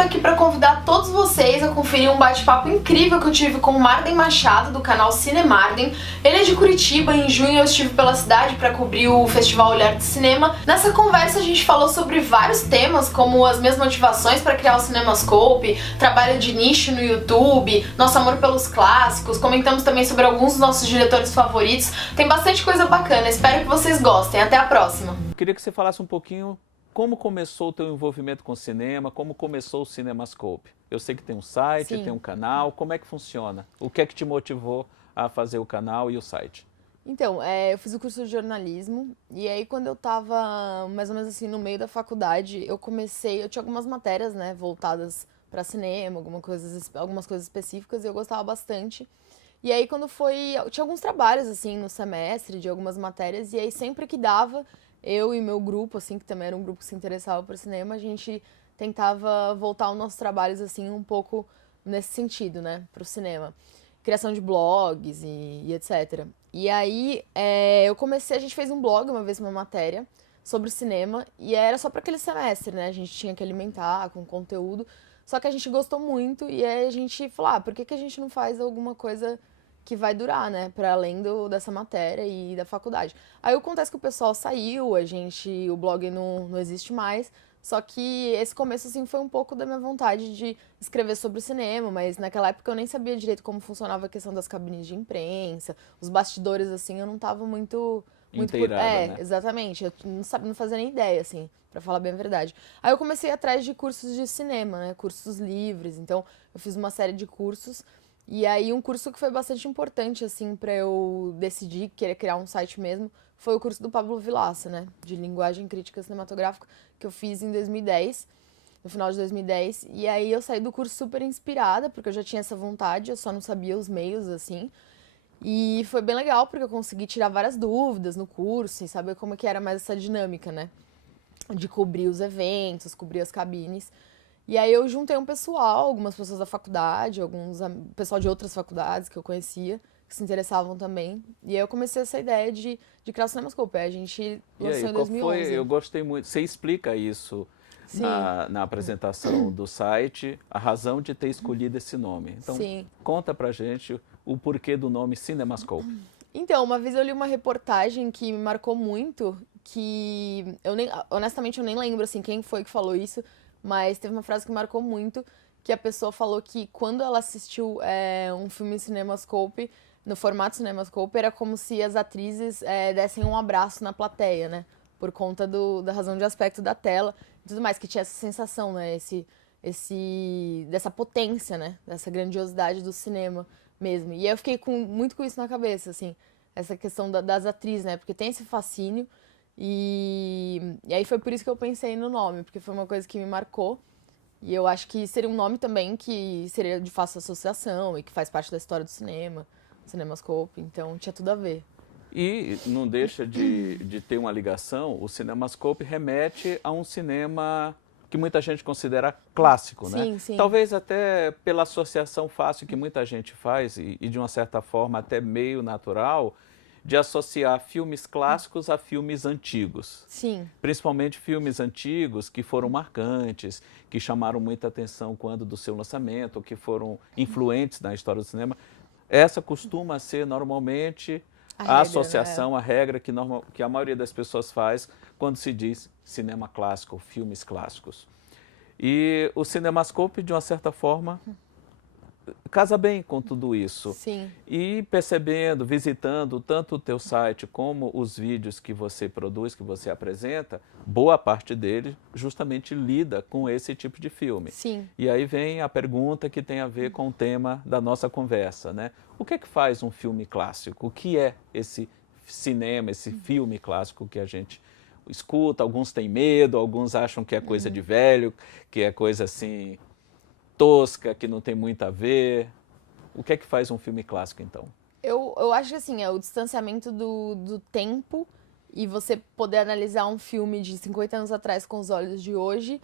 tô aqui para convidar todos vocês a conferir um bate-papo incrível que eu tive com o Marden Machado, do canal Cinemarden. Ele é de Curitiba, em junho eu estive pela cidade para cobrir o Festival Olhar de Cinema. Nessa conversa a gente falou sobre vários temas, como as minhas motivações para criar o Cinemascope, trabalho de nicho no YouTube, nosso amor pelos clássicos, comentamos também sobre alguns dos nossos diretores favoritos. Tem bastante coisa bacana, espero que vocês gostem. Até a próxima! Queria que você falasse um pouquinho como começou o teu envolvimento com o cinema, como começou o Cinemascope. Eu sei que tem um site, Sim. tem um canal, como é que funciona? O que é que te motivou a fazer o canal e o site? Então, eu fiz o curso de jornalismo e aí quando eu tava mais ou menos assim no meio da faculdade, eu tinha algumas matérias, né, voltadas para cinema, algumas coisas específicas e eu gostava bastante. E aí tinha alguns trabalhos assim no semestre de algumas matérias e aí sempre que dava, eu e meu grupo, assim, que também era um grupo que se interessava por cinema, a gente tentava voltar os nossos trabalhos, assim, um pouco nesse sentido, né, pro cinema. Criação de blogs e etc. E aí, a gente fez um blog, uma vez uma matéria, sobre cinema, e era só para aquele semestre, né, a gente tinha que alimentar com conteúdo, só que a gente gostou muito, e aí a gente falou, por que a gente não faz alguma coisa que vai durar, né, para além dessa matéria e da faculdade. Aí acontece que o pessoal saiu, o blog não existe mais, só que esse começo, assim, foi um pouco da minha vontade de escrever sobre cinema, mas naquela época eu nem sabia direito como funcionava a questão das cabines de imprensa, os bastidores, assim, eu não tava muito Inteirada, né? Exatamente, eu não fazia nem ideia, assim, pra falar bem a verdade. Aí eu comecei atrás de cursos de cinema, né, cursos livres, então eu fiz uma série de cursos. E aí um curso que foi bastante importante, assim, pra eu decidir querer criar um site mesmo, foi o curso do Pablo Vilaça, né, de Linguagem Crítica Cinematográfica, que eu fiz em 2010, no final de 2010. E aí eu saí do curso super inspirada, porque eu já tinha essa vontade, eu só não sabia os meios, assim. E foi bem legal, porque eu consegui tirar várias dúvidas no curso, e saber como que era mais essa dinâmica, né, de cobrir os eventos, cobrir as cabines. E aí eu juntei um pessoal, algumas pessoas da faculdade, pessoal de outras faculdades que eu conhecia, que se interessavam também. E aí eu comecei essa ideia de criar o Cinemascope. Aí a gente lançou em 2011. Eu gostei muito. Você explica isso Sim. na apresentação do site, a razão de ter escolhido esse nome. Então, Sim. conta pra gente o porquê do nome Cinemascope. Então, uma vez eu li uma reportagem que me marcou muito, honestamente eu nem lembro assim quem foi que falou isso, mas teve uma frase que marcou muito, que a pessoa falou que quando ela assistiu um filme Cinemascope, no formato Cinemascope, era como se as atrizes dessem um abraço na plateia, né? Por conta da razão de aspecto da tela e tudo mais, que tinha essa sensação, né? Dessa potência, né? Dessa grandiosidade do cinema mesmo. E aí eu fiquei muito com isso na cabeça, assim, essa questão das atrizes, né? Porque tem esse fascínio. E aí foi por isso que eu pensei no nome, porque foi uma coisa que me marcou. E eu acho que seria um nome também que seria de fácil associação e que faz parte da história do cinema, Cinemascope, então tinha tudo a ver. E não deixa de ter uma ligação, o Cinemascope remete a um cinema que muita gente considera clássico, né? Sim, sim. Talvez até pela associação fácil que muita gente faz e de uma certa forma até meio natural, de associar filmes clássicos a filmes antigos. Sim. Principalmente filmes antigos que foram marcantes, que chamaram muita atenção quando do seu lançamento, ou que foram influentes na história do cinema. Essa costuma ser normalmente a associação, a regra que a maioria das pessoas faz quando se diz cinema clássico, filmes clássicos. E o Cinemascope, de uma certa forma, casa bem com tudo isso. Sim. E percebendo, visitando tanto o teu site como os vídeos que você produz, que você apresenta, boa parte dele justamente lida com esse tipo de filme. Sim. E aí vem a pergunta que tem a ver com o tema da nossa conversa, né? O que é que faz um filme clássico? O que é esse cinema, esse filme clássico que a gente escuta? Alguns têm medo, alguns acham que é coisa de velho, que é coisa assim tosca, que não tem muito a ver. O que é que faz um filme clássico, então? Eu acho que assim, é o distanciamento do tempo e você poder analisar um filme de 50 anos atrás com os olhos de hoje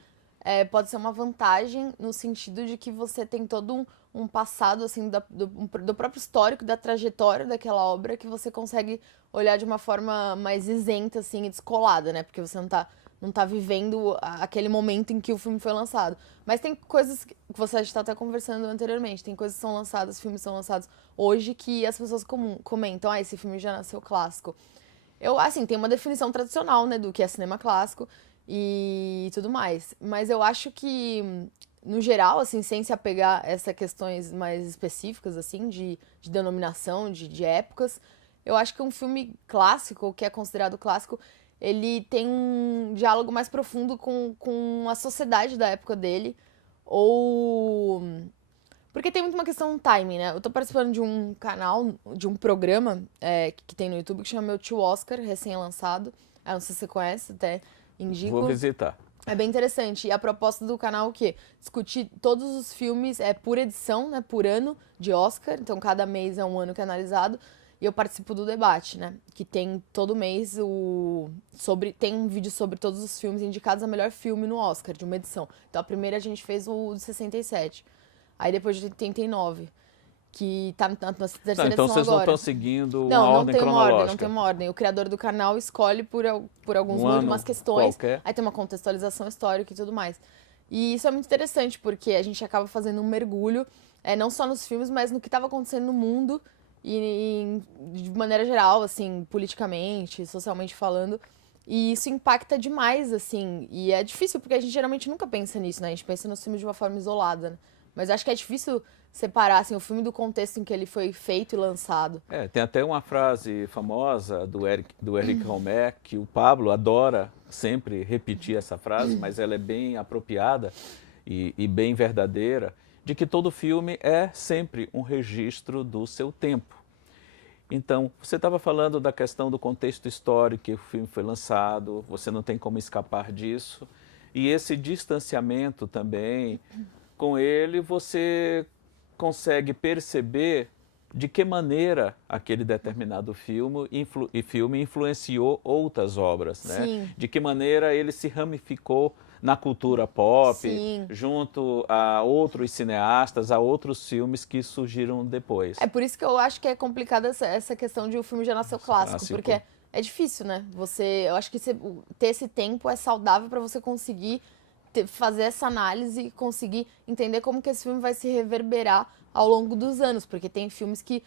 pode ser uma vantagem no sentido de que você tem todo um passado assim do próprio histórico, da trajetória daquela obra que você consegue olhar de uma forma mais isenta assim, e descolada, né? Porque você não tá não tá vivendo aquele momento em que o filme foi lançado. Mas tem coisas que você está até conversando anteriormente, tem coisas que são lançadas, filmes são lançados hoje que as pessoas comentam, esse filme já nasceu clássico. Assim, tem uma definição tradicional, né, do que é cinema clássico e tudo mais. Mas eu acho que, no geral, assim, sem se apegar a essas questões mais específicas, assim, de denominação, de épocas, eu acho que um filme clássico, que é considerado clássico, ele tem um diálogo mais profundo com a sociedade da época dele, ou... Porque tem muito uma questão do timing, né? Eu tô participando de um canal, de um programa que tem no YouTube que chama Meu Tio Oscar, recém-lançado. Não sei se você conhece, até indico. Vou visitar. É bem interessante. E a proposta do canal é o quê? Discutir todos os filmes por edição, né? Por ano de Oscar. Então, cada mês é um ano que é analisado. E eu participo do debate, né? Que tem todo mês tem um vídeo sobre todos os filmes indicados a melhor filme no Oscar, de uma edição. Então, a primeira a gente fez o de 67. Aí depois de 89, que tá na terceira edição então vocês agora. não estão seguindo uma ordem cronológica. Não tem uma ordem. O criador do canal escolhe por alguns umas questões. Qualquer. Aí tem uma contextualização histórica e tudo mais. E isso é muito interessante, porque a gente acaba fazendo um mergulho, não só nos filmes, mas no que estava acontecendo no mundo e de maneira geral, assim, politicamente, socialmente falando. E isso impacta demais, assim. E é difícil, porque a gente geralmente nunca pensa nisso, né? A gente pensa nos filmes de uma forma isolada, né? Mas acho que é difícil separar assim, o filme do contexto em que ele foi feito e lançado. Tem até uma frase famosa do Eric Romer, que o Pablo adora sempre repetir essa frase, mas ela é bem apropriada e bem verdadeira, de que todo filme é sempre um registro do seu tempo. Então, você estava falando da questão do contexto histórico que o filme foi lançado, você não tem como escapar disso, e esse distanciamento também... Com ele, você consegue perceber de que maneira aquele determinado filme influenciou outras obras, né? Sim. De que maneira ele se ramificou na cultura pop, Sim. junto a outros cineastas, a outros filmes que surgiram depois. É por isso que eu acho que é complicada essa questão de o filme já nasceu clássico, porque é difícil, né? Eu acho que ter esse tempo é saudável para você conseguir fazer essa análise e conseguir entender como que esse filme vai se reverberar ao longo dos anos, porque tem filmes que,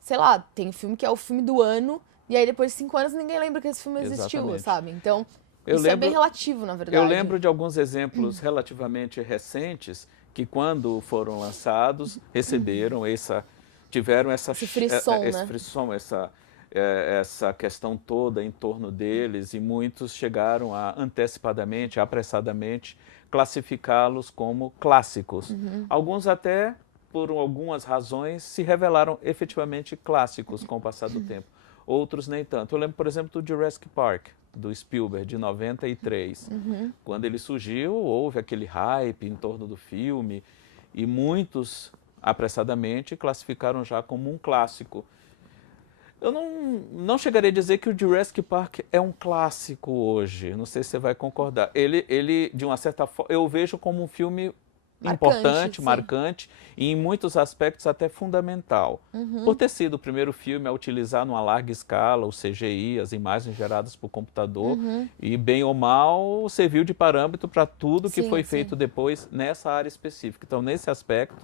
sei lá, tem filme que é o filme do ano e aí depois de 5 anos ninguém lembra que esse filme existiu, Exatamente. sabe? Então, é bem relativo, na verdade. Eu lembro de alguns exemplos relativamente recentes que quando foram lançados tiveram esse frisson, né? frisson, essa questão toda em torno deles, e muitos chegaram a antecipadamente, apressadamente, classificá-los como clássicos. Alguns até, por algumas razões, se revelaram efetivamente clássicos com o passar do tempo. Outros nem tanto. Eu lembro, por exemplo, do Jurassic Park, do Spielberg, de 93. Quando ele surgiu, houve aquele hype em torno do filme, e muitos, apressadamente, classificaram já como um clássico. Eu não chegaria a dizer que o Jurassic Park é um clássico hoje, não sei se você vai concordar. Ele de uma certa forma, eu vejo como um filme importante, marcante e em muitos aspectos até fundamental. Por ter sido o primeiro filme a utilizar numa larga escala o CGI, as imagens geradas por computador, e bem ou mal serviu de parâmetro para tudo que foi feito depois nessa área específica. Então, nesse aspecto,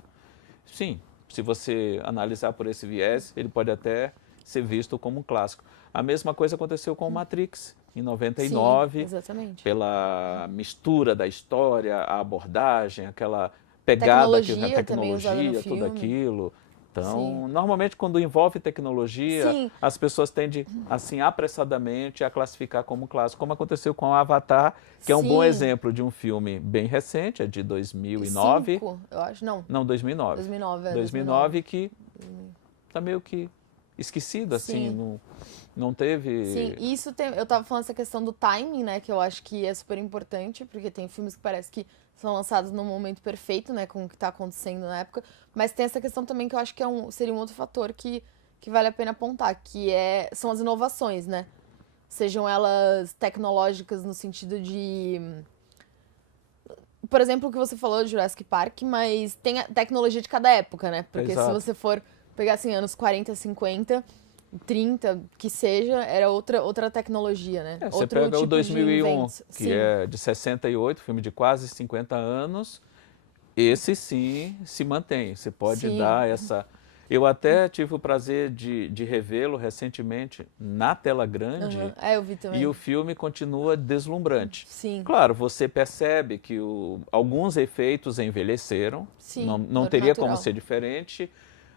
sim, se você analisar por esse viés, ele pode até ser visto como um clássico. A mesma coisa aconteceu com o Matrix, em 99, Sim, exatamente. pela mistura da história, a abordagem, aquela pegada, tecnologia, tudo aquilo. Então, normalmente quando envolve tecnologia, as pessoas tendem, assim, apressadamente a classificar como clássico, como aconteceu com o Avatar, que é um bom exemplo de um filme bem recente, é de 2009. Eu acho, não. Não, 2009. 2009, que está meio que esquecido, assim, não teve... Sim, isso eu tava falando essa questão do timing, né, que eu acho que é super importante, porque tem filmes que parece que são lançados no momento perfeito, né, com o que tá acontecendo na época, mas tem essa questão também que eu acho que seria um outro fator que vale a pena apontar, que são as inovações, né, sejam elas tecnológicas no sentido de... Por exemplo, o que você falou de Jurassic Park, mas tem a tecnologia de cada época, né, porque se você for pegar assim, anos 40, 50, 30, que seja, era outra tecnologia, né? Você Outro pega o tipo de 2001, inventos. que Sim. é de 68, filme de quase 50 anos, esse sim se mantém. Você pode Sim. dar essa... Eu até tive o prazer de revê-lo recentemente na tela grande, Aham. É, eu vi também. e o filme continua deslumbrante. Sim. Claro, você percebe que alguns efeitos envelheceram, Sim, não teria como natural. ser diferente,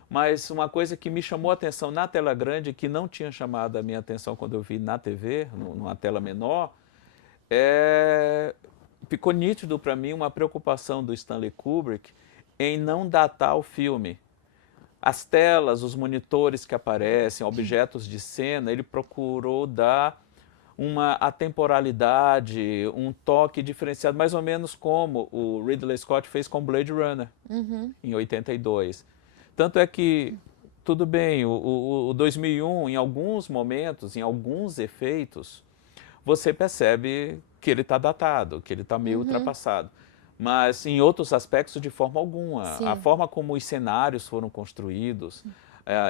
mas uma coisa que me chamou a atenção na tela grande, que não tinha chamado a minha atenção quando eu vi na TV, numa tela menor, ficou nítido para mim uma preocupação do Stanley Kubrick em não datar o filme. As telas, os monitores que aparecem, objetos de cena, ele procurou dar uma atemporalidade, um toque diferenciado, mais ou menos como o Ridley Scott fez com Blade Runner, em 82. Tanto é que, tudo bem, o 2001, em alguns momentos, em alguns efeitos, você percebe que ele está datado, que ele está meio ultrapassado. Mas em outros aspectos, de forma alguma. Sim. A forma como os cenários foram construídos,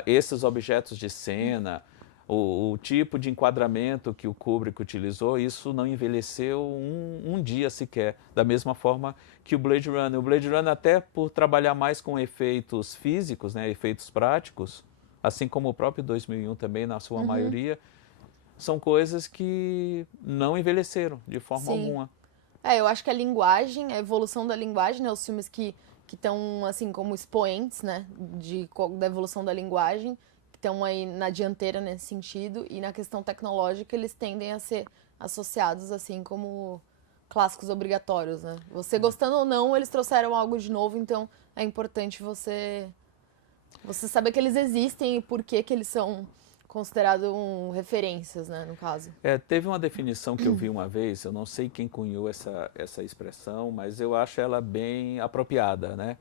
esses objetos de cena, o tipo de enquadramento que o Kubrick utilizou, isso não envelheceu um dia sequer, da mesma forma que o Blade Runner. O Blade Runner, até por trabalhar mais com efeitos físicos, né, efeitos práticos, assim como o próprio 2001 também, na sua maioria, são coisas que não envelheceram de forma Sim. alguma. Eu acho que a linguagem, a evolução da linguagem, né, os filmes que estão, assim, como expoentes, né, da evolução da linguagem, que estão aí na dianteira nesse sentido, e na questão tecnológica, eles tendem a ser associados, assim, como clássicos obrigatórios, né? Você gostando ou não, eles trouxeram algo de novo, então é importante você saber que eles existem e por que eles são considerados referências, né, no caso. Teve uma definição que eu vi uma vez, eu não sei quem cunhou essa expressão, mas eu acho ela bem apropriada, né?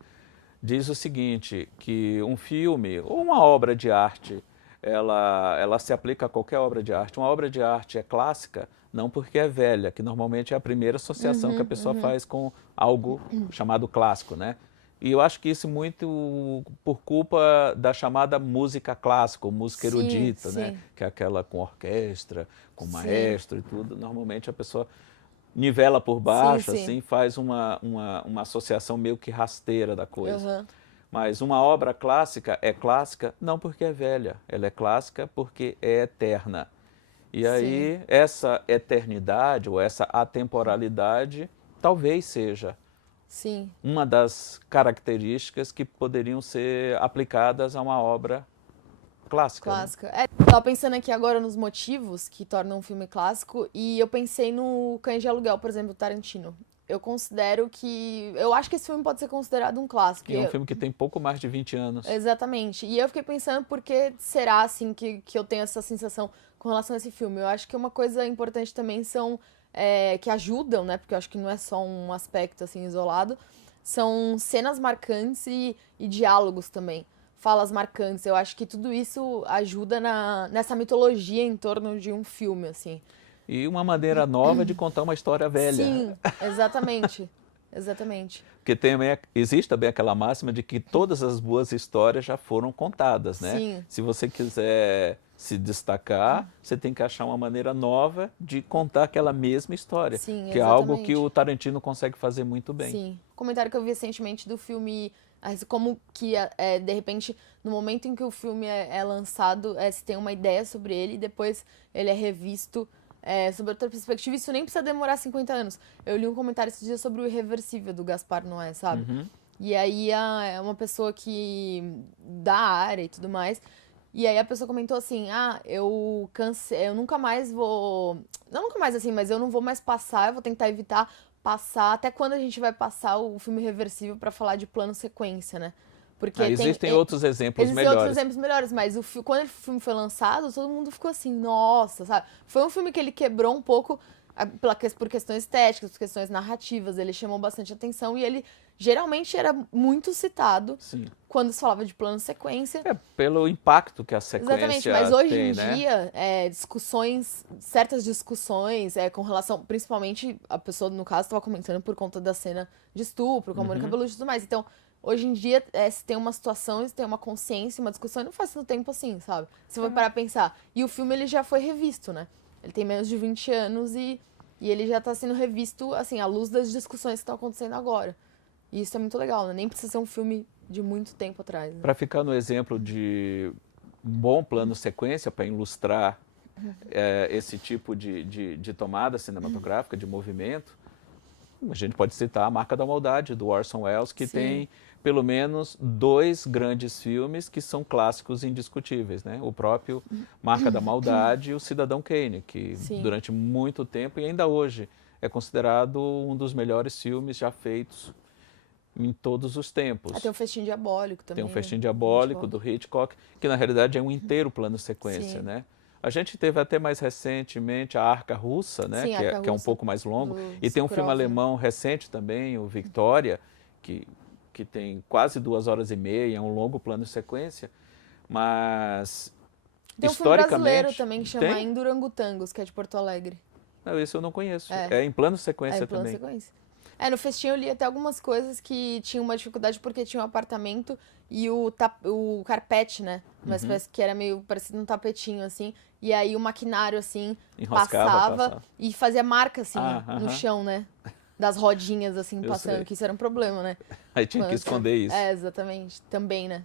Diz o seguinte, que um filme ou uma obra de arte, ela se aplica a qualquer obra de arte. Uma obra de arte é clássica não porque é velha, que normalmente é a primeira associação que a pessoa faz com algo chamado clássico, né? E eu acho que isso muito por culpa da chamada música clássica, ou música erudita, né? Que é aquela com orquestra, com maestro e tudo. Normalmente a pessoa nivela por baixo, assim, faz uma associação meio que rasteira da coisa. Mas uma obra clássica é clássica não porque é velha, ela é clássica porque é eterna. E aí essa eternidade ou essa atemporalidade talvez seja uma das características que poderiam ser aplicadas a uma obra clássica. Né? Tava pensando aqui agora nos motivos que tornam um filme clássico e eu pensei no Cães de Aluguel, por exemplo, do Tarantino. Eu considero que... Eu acho que esse filme pode ser considerado um clássico. E é um filme que tem pouco mais de 20 anos. Exatamente. E eu fiquei pensando por que será, assim, que eu tenho essa sensação com relação a esse filme. Eu acho que uma coisa importante também são... que ajudam, né? Porque eu acho que não é só um aspecto, assim, isolado. São cenas marcantes e diálogos também. Falas marcantes. Eu acho que tudo isso ajuda nessa mitologia em torno de um filme, assim. E uma maneira nova de contar uma história velha. Sim, exatamente. Exatamente. Porque existe também aquela máxima de que todas as boas histórias já foram contadas, né? Sim. Se você quiser se destacar, você tem que achar uma maneira nova de contar aquela mesma história. Sim, que é algo que o Tarantino consegue fazer muito bem. Sim. Um comentário que eu vi recentemente do filme, como que, de repente, no momento em que o filme é lançado, se tem uma ideia sobre ele e depois ele é revisto sobre outra perspectiva, isso nem precisa demorar 50 anos. Eu li um comentário esses dias sobre o Irreversível, do Gaspar Noé, sabe? E aí é uma pessoa que da área e tudo mais, e aí a pessoa comentou assim, eu cansei, eu nunca mais vou... Não nunca mais assim, mas eu não vou mais passar, eu vou tentar evitar passar, até quando a gente vai passar o filme Irreversível pra falar de plano sequência, né? Porque existem outros exemplos melhores. Existem outros exemplos melhores, mas quando o filme foi lançado, todo mundo ficou assim, nossa, sabe? Foi um filme que ele quebrou um pouco por questões estéticas, por questões narrativas, ele chamou bastante atenção e ele geralmente era muito citado quando se falava de plano sequência. Pelo impacto que a sequência Exatamente, mas hoje tem, em né? dia, certas discussões com relação, principalmente a pessoa, no caso, estava comentando por conta da cena de estupro, com a Mônica Bellucci e tudo mais, então hoje em dia, se tem uma situação, se tem uma consciência, uma discussão, e não faz tanto tempo assim, sabe? Você vai parar pra pensar. E o filme, ele já foi revisto, né? Ele tem menos de 20 anos e ele já tá sendo revisto, assim, à luz das discussões que estão acontecendo agora. E isso é muito legal, né? Nem precisa ser um filme de muito tempo atrás. Né? Para ficar no exemplo de um bom plano sequência para ilustrar esse tipo de tomada cinematográfica, de movimento, a gente pode citar A Marca da Maldade, do Orson Welles, que tem pelo menos 2 grandes filmes que são clássicos indiscutíveis, né? O próprio Marca da Maldade e o Cidadão Kane, que durante muito tempo e ainda hoje é considerado um dos melhores filmes já feitos em todos os tempos. Tem o Festim Diabólico também. Tem o Festim Diabólico, do Hitchcock, que na realidade é um inteiro plano sequência, né? A gente teve até mais recentemente a Arca Russa, né? Que é um pouco mais longo. E tem um filme alemão recente também, o Victoria, que tem quase 2 horas e meia, é um longo plano sequência. Mas, tem um filme brasileiro também que chama Indurangutangos, que é de Porto Alegre. Não, esse eu não conheço. É em plano sequência também. É em plano sequência. No Festim eu li até algumas coisas que tinham uma dificuldade porque tinha um apartamento e o carpete, né? Uma espécie que era meio parecido um tapetinho, assim. E aí o maquinário, assim, passava e fazia marca, assim, no chão, né? Das rodinhas, assim, passando, que isso era um problema, né? Aí tinha que esconder isso. Exatamente. Também, né?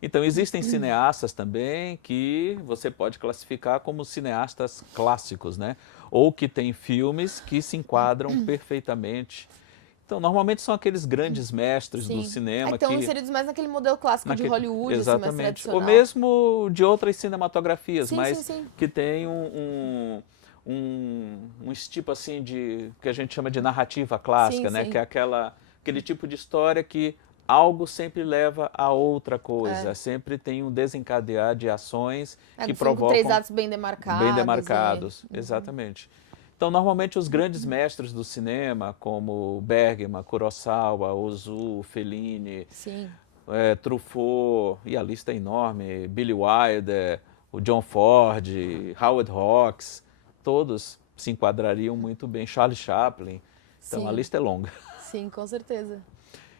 Então, existem cineastas também que você pode classificar como cineastas clássicos, né? Ou que têm filmes que se enquadram perfeitamente. Então, normalmente são aqueles grandes mestres do cinema que estão inseridos mais naquele modelo clássico de Hollywood, exatamente. Assim, mais tradicional. Ou mesmo de outras cinematografias, mas sim. que tem tipo assim que a gente chama de narrativa clássica, né? Que é aquele tipo de história que algo sempre leva a outra coisa, sempre tem um desencadear de ações que provocam... 3 atos bem demarcados. Bem demarcados, exatamente. Então, normalmente, os grandes mestres do cinema, como Bergman, Kurosawa, Ozu, Fellini, Truffaut, e a lista é enorme, Billy Wilder, o John Ford, Howard Hawks, todos se enquadrariam muito bem, Charlie Chaplin, então a lista é longa. Sim, com certeza.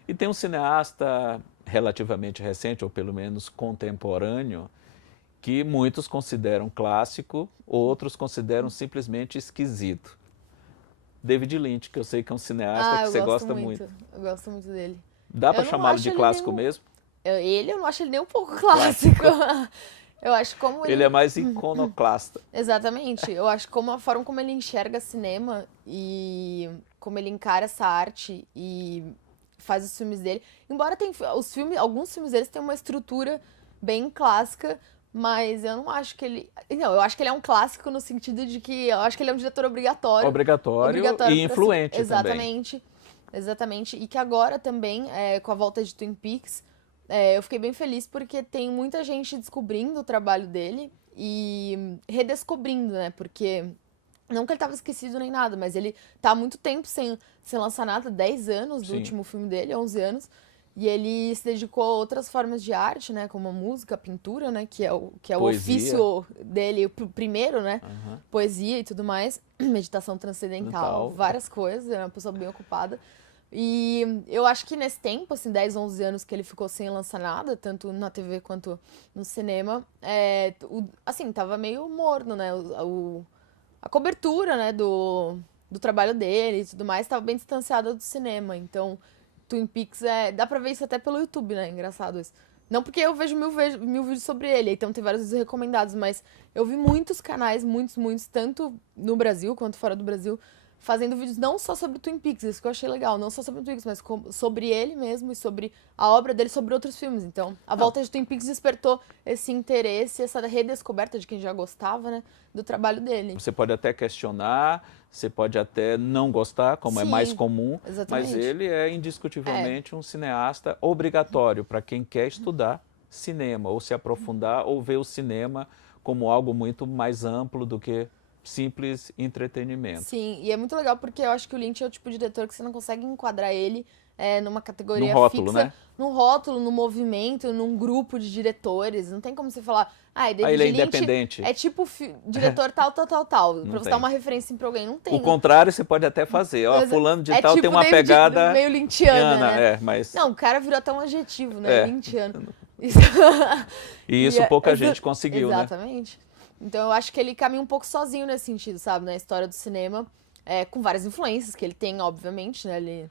E tem um cineasta relativamente recente, ou pelo menos contemporâneo, que muitos consideram clássico, outros consideram simplesmente esquisito. David Lynch, que eu sei que é um cineasta que você gosta muito. Eu gosto muito dele. Dá para chamá-lo de clássico mesmo? Eu não acho ele nem um pouco clássico. Eu acho como ele é mais iconoclasta. Exatamente. Eu acho como a forma como ele enxerga cinema e como ele encara essa arte e faz os filmes dele. Embora alguns filmes deles tenham uma estrutura bem clássica, mas eu não acho que ele... Não, eu acho que ele é um clássico no sentido de que eu acho que ele é um diretor obrigatório. Obrigatório e influente também. Exatamente. E que agora também, com a volta de Twin Peaks, eu fiquei bem feliz porque tem muita gente descobrindo o trabalho dele e redescobrindo, né? Porque... Não que ele estava esquecido nem nada, mas ele tá há muito tempo sem lançar nada, 10 anos do último filme dele, 11 anos. E ele se dedicou a outras formas de arte, né? Como a música, a pintura, né? Que é o ofício dele, o primeiro, né? Poesia e tudo mais. Meditação transcendental, várias coisas. É uma pessoa bem ocupada. E eu acho que nesse tempo, assim, 10, 11 anos que ele ficou sem lançar nada, tanto na TV quanto no cinema, assim, tava meio morno, né? A cobertura, né, do trabalho dele e tudo mais, estava bem distanciada do cinema. Então, Twin Peaks dá pra ver isso até pelo YouTube, né? Engraçado isso. Não porque eu vejo mil vídeos sobre ele, então tem vários vídeos recomendados, mas eu vi muitos canais, muitos, tanto no Brasil quanto fora do Brasil, fazendo vídeos não só sobre Twin Peaks, isso que eu achei legal, não só sobre Twin Peaks, mas sobre ele mesmo e sobre a obra dele, sobre outros filmes. Então, a volta de Twin Peaks despertou esse interesse, essa redescoberta de quem já gostava, né, do trabalho dele. Você pode até questionar, você pode até não gostar, como é mais comum, mas ele é indiscutivelmente um cineasta obrigatório para quem quer estudar cinema, ou se aprofundar, ou ver o cinema como algo muito mais amplo do que simples entretenimento. Sim, e é muito legal porque eu acho que o Lynch é o tipo de diretor que você não consegue enquadrar ele numa categoria No rótulo, fixa, né? num rótulo, num movimento, num grupo de diretores. Não tem como você falar, David Ele é Lynch independente. é tipo diretor tal, tal, tal, tal. Não Pra você tem. dar uma referência pra alguém, não tem. O contrário você pode até fazer. Ó, Mas fulano de é tal tipo tem uma David- pegada meio lynchiana, né? mas... Não, o cara virou até um adjetivo, né? É. Lynchiano. Isso... E isso pouca gente conseguiu, né? Exatamente. Então eu acho que ele caminha um pouco sozinho nesse sentido, sabe? Na história do cinema, com várias influências que ele tem, obviamente, né?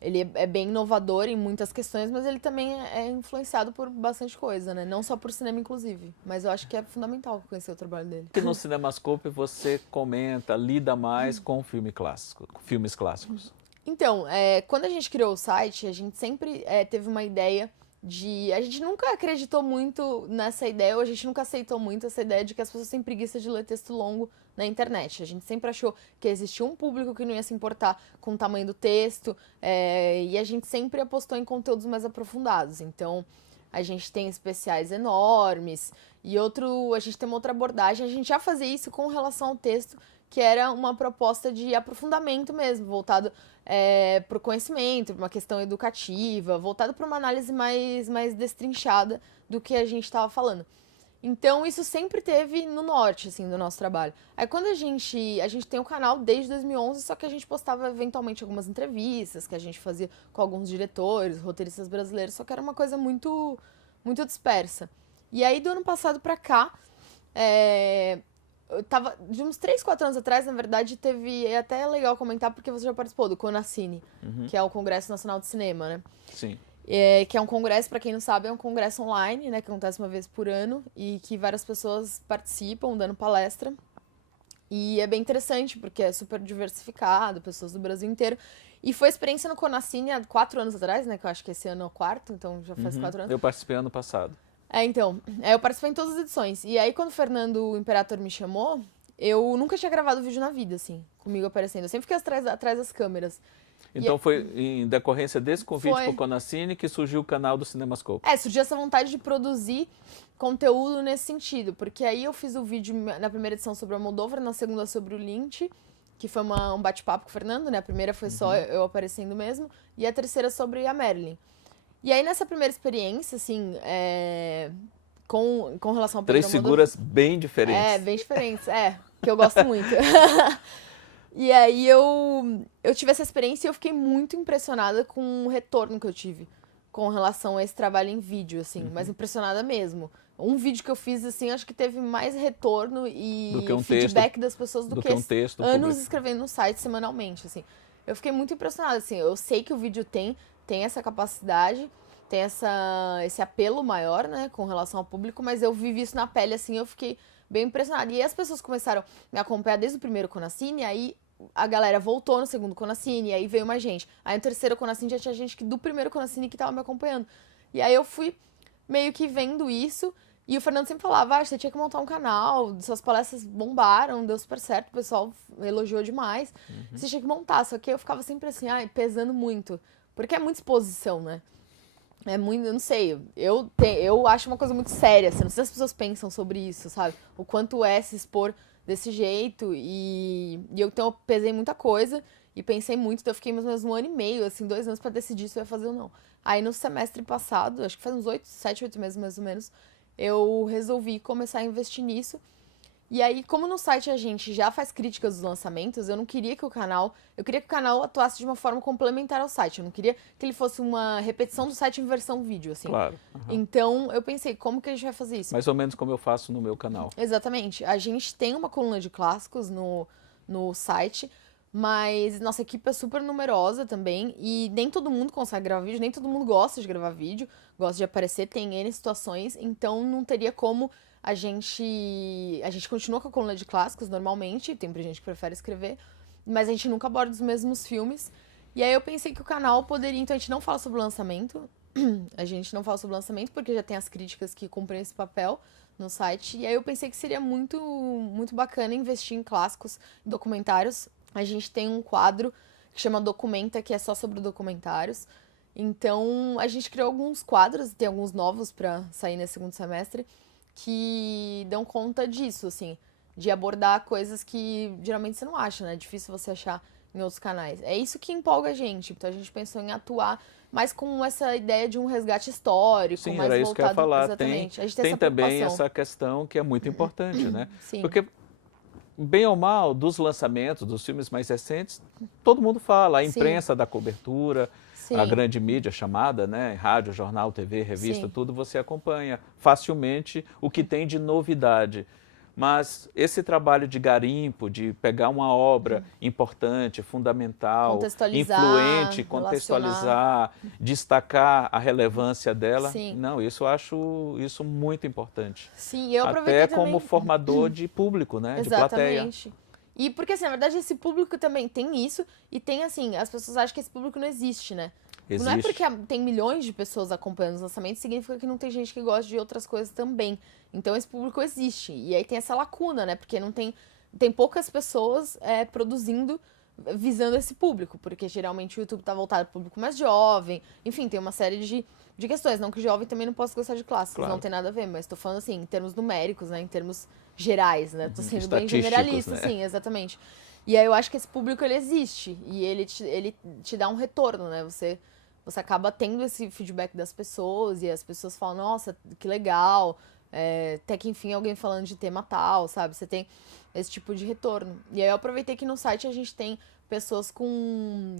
Ele é bem inovador em muitas questões, mas ele também é influenciado por bastante coisa, né? Não só por cinema, inclusive. Mas eu acho que é fundamental conhecer o trabalho dele. Que no Cinemascope você comenta, lida mais com filmes clássicos. Então, quando a gente criou o site, a gente sempre teve uma ideia a gente nunca acreditou muito nessa ideia, ou a gente nunca aceitou muito essa ideia de que as pessoas têm preguiça de ler texto longo na internet. A gente sempre achou que existia um público que não ia se importar com o tamanho do texto, e a gente sempre apostou em conteúdos mais aprofundados. Então, a gente tem especiais enormes, e a gente tem uma outra abordagem. A gente já fazia isso com relação ao texto, que era uma proposta de aprofundamento mesmo, voltado para o conhecimento, para uma questão educativa, voltado para uma análise mais destrinchada do que a gente estava falando. Então, isso sempre teve no norte, assim, do nosso trabalho. Aí, quando a gente tem o canal desde 2011, só que a gente postava eventualmente algumas entrevistas que a gente fazia com alguns diretores, roteiristas brasileiros, só que era uma coisa muito, muito dispersa. E aí, do ano passado pra cá, eu tava, de uns 3, 4 anos atrás, na verdade, é até legal comentar porque você já participou do Conacine, que é o Congresso Nacional de Cinema, né? Sim. Que é um congresso, para quem não sabe, é um congresso online, né, que acontece uma vez por ano e que várias pessoas participam dando palestra. E é bem interessante porque é super diversificado, pessoas do Brasil inteiro. E foi experiência no Conacine há 4 anos atrás, né, que eu acho que esse ano é o 4º, então já faz 4 anos. Eu participei ano passado. Então, eu participei em todas as edições. E aí, quando o Fernando Imperator me chamou, eu nunca tinha gravado vídeo na vida, assim, comigo aparecendo. Eu sempre fiquei atrás das câmeras. Então foi em decorrência desse convite Foi. pro Conacine que surgiu o canal do Cinemascope. Surgiu essa vontade de produzir conteúdo nesse sentido, porque aí eu fiz o vídeo na primeira edição sobre o Almodóvar, na segunda sobre o Lynch, que foi um bate-papo com o Fernando, né? A primeira foi só eu aparecendo mesmo, e a terceira sobre a Marilyn. E aí nessa primeira experiência, assim, com relação ao Pedro 3 Almodóvar, figuras bem diferentes. bem diferentes, que eu gosto muito. E aí eu tive essa experiência e eu fiquei muito impressionada com o retorno que eu tive com relação a esse trabalho em vídeo, assim, mas impressionada mesmo. Um vídeo que eu fiz, assim, acho que teve mais retorno e Do que um feedback das pessoas do que um texto anos público. escrevendo no site semanalmente, assim. Eu fiquei muito impressionada, assim, eu sei que o vídeo tem essa capacidade, tem esse apelo maior, né, com relação ao público, mas eu vivi isso na pele, assim, eu fiquei bem impressionada. E as pessoas começaram a me acompanhar desde o primeiro Conacine, aí a galera voltou no segundo Conacine, aí veio mais gente. Aí no terceiro Conacine já tinha gente do primeiro Conacine que tava me acompanhando. E aí eu fui meio que vendo isso, e o Fernando sempre falava, você tinha que montar um canal, suas palestras bombaram, deu super certo, o pessoal elogiou demais. Você tinha que montar, só que eu ficava sempre assim, pesando muito. Porque é muita exposição, né? É muito, eu não sei, eu acho uma coisa muito séria, assim, não sei se as pessoas pensam sobre isso, sabe? O quanto é se expor desse jeito, então eu pesei muita coisa e pensei muito, então eu fiquei mais ou menos 1 ano e meio, assim, 2 anos pra decidir se eu ia fazer ou não. Aí no semestre passado, acho que faz uns 7, 8 meses mais ou menos, eu resolvi começar a investir nisso. E aí, como no site a gente já faz críticas dos lançamentos, eu queria que o canal atuasse de uma forma complementar ao site. Eu não queria que ele fosse uma repetição do site em versão vídeo, assim. Claro. Então, eu pensei, como que a gente vai fazer isso? Mais ou menos como eu faço no meu canal. Exatamente. A gente tem uma coluna de clássicos no site, mas nossa equipe é super numerosa também, e nem todo mundo consegue gravar vídeo, nem todo mundo gosta de gravar vídeo, gosta de aparecer, tem N situações, então não teria como a gente continua com a coluna de clássicos normalmente, tem gente que prefere escrever, mas a gente nunca aborda os mesmos filmes. E aí eu pensei que o canal poderia, então a gente não fala sobre o lançamento, porque já tem as críticas que cumprem esse papel no site. E aí eu pensei que seria muito, muito bacana investir em clássicos, em documentários. A gente tem um quadro que chama Documenta, que é só sobre documentários. Então a gente criou alguns quadros, tem alguns novos para sair nesse segundo semestre, que dão conta disso, assim. de abordar coisas que geralmente você não acha, né? É difícil você achar em outros canais. É isso que empolga a gente. Então a gente pensou em atuar mais com essa ideia de um resgate histórico, Sim, mais era isso que eu ia voltado falar. exatamente. A gente Tem essa também preocupação. essa questão que é muito importante, né? Sim. Porque, bem ou mal, dos lançamentos, dos filmes mais recentes, todo mundo fala, a Sim. imprensa dá cobertura, Sim. a grande mídia chamada, né? Rádio, jornal, TV, revista, Sim. tudo você acompanha facilmente o que tem de novidade. Mas esse trabalho de garimpo, de pegar uma obra importante, fundamental, Contextualizar, influente, contextualizar, destacar a relevância dela, Sim. não, isso eu acho isso muito importante. Sim, eu aproveitei Até como também. formador de público, né? De plateia. Exatamente. E porque, assim, na verdade, esse público também tem isso, e tem, assim, as pessoas acham que esse público não existe, né? Não é Existe. porque tem milhões de pessoas acompanhando os lançamentos, significa que não tem gente que gosta de outras coisas também. Então, esse público existe. E aí tem essa lacuna, né? Porque não tem poucas pessoas produzindo, visando esse público, porque geralmente o YouTube tá voltado para o público mais jovem. Enfim, tem uma série de questões. Não que jovem também não possa gostar de clássicos, Claro. não tem nada a ver, mas tô falando assim, em termos numéricos, né? Em termos gerais, né? Tô sendo bem Estatísticos, generalista, né? sim, exatamente. E aí eu acho que esse público, ele existe, e ele te dá um retorno, né? Você acaba tendo esse feedback das pessoas, e as pessoas falam, nossa, que legal, até que enfim alguém falando de tema tal, sabe? Você tem esse tipo de retorno. E aí eu aproveitei que no site a gente tem pessoas com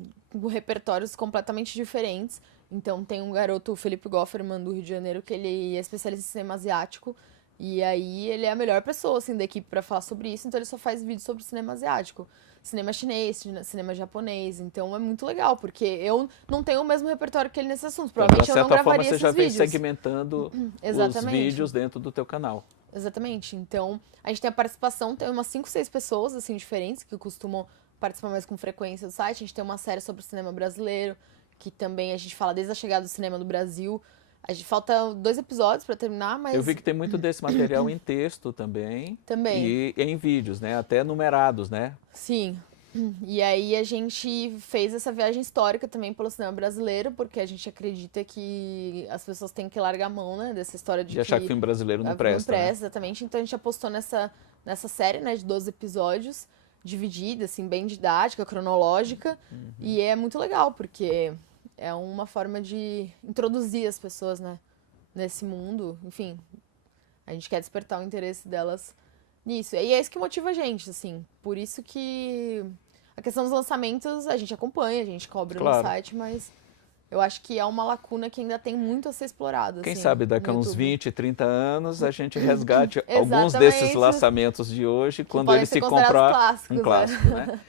repertórios completamente diferentes. Então tem um garoto, o Felipe Gofferman, do Rio de Janeiro, que ele é especialista em cinema asiático. E aí ele é a melhor pessoa, assim, da equipe pra falar sobre isso. Então ele só faz vídeos sobre cinema asiático. Cinema chinês, cinema japonês. Então é muito legal, porque eu não tenho o mesmo repertório que ele nesse assunto. Provavelmente eu não certa forma, gravaria você esses já vem vídeos. segmentando os Exatamente. vídeos dentro do teu canal. Exatamente. Então, a gente tem a participação, tem umas 5, 6 pessoas, assim, diferentes, que costumam participar mais com frequência do site. A gente tem uma série sobre o cinema brasileiro, que também a gente fala desde a chegada do cinema no Brasil. A gente falta 2 episódios pra terminar, mas... Eu vi que tem muito desse material em texto também. Também. E em vídeos, né? Até numerados, né? Sim. E aí a gente fez essa viagem histórica também pelo cinema brasileiro, porque a gente acredita que as pessoas têm que largar a mão, né, dessa história de achar que filme brasileiro não presta, Não presta, né? exatamente. Então a gente apostou nessa série, né, de 12 episódios, dividida, assim, bem didática, cronológica. E é muito legal, porque é uma forma de introduzir as pessoas, né, nesse mundo. Enfim, a gente quer despertar o interesse delas nisso. E é isso que motiva a gente, assim. Por isso que a questão dos lançamentos a gente acompanha, a gente cobra no site, mas eu acho que é uma lacuna que ainda tem muito a ser explorada. Quem assim, sabe daqui a no uns YouTube. 20, 30 anos a gente resgate alguns Exatamente. desses lançamentos de hoje, quando podem ele ser se considerados comprar clássicos, um né? clássico, né?